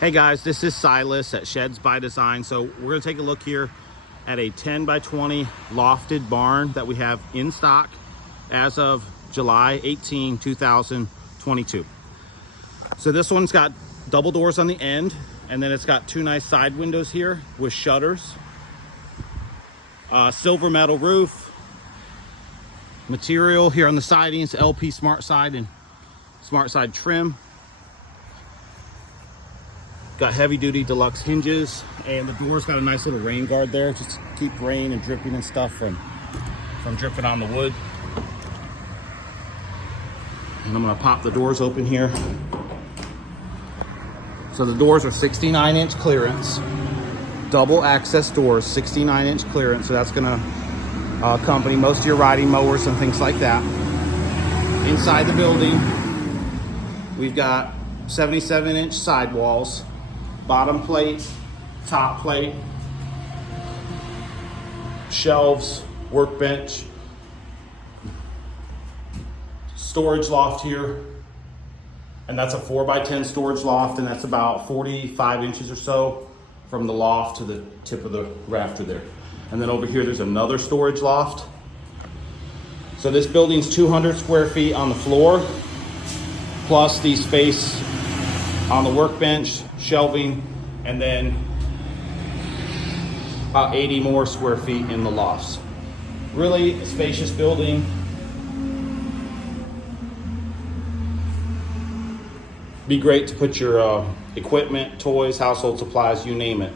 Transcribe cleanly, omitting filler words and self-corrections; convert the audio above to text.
Hey guys, this is Silas at Sheds by Design. So we're gonna take a look here at a 10 by 20 lofted barn that we have in stock as of July 18, 2022. So this one's got double doors on the end, and then it's got two nice side windows here with shutters. Silver metal roof. Material here on the sidings, LP Smart Side and Smart Side trim. Got heavy duty deluxe hinges, and the door's got a nice little rain guard there just to keep rain and dripping and stuff from dripping on the wood. And I'm gonna pop the doors open here. So the doors are 69-inch clearance, double access doors, 69-inch clearance. So that's gonna accompany most of your riding mowers and things like that. Inside the building, we've got 77-inch sidewalls. Bottom plate, top plate, shelves, workbench, storage loft here. And that's a 4x10 storage loft, and that's about 45 inches or so from the loft to the tip of the rafter there. And then over here, there's another storage loft. So this building's 200 square feet on the floor, plus the space on the workbench, shelving, and then about 80 more square feet in the lofts. Really a spacious building. Be great to put your equipment, toys, household supplies, you name it.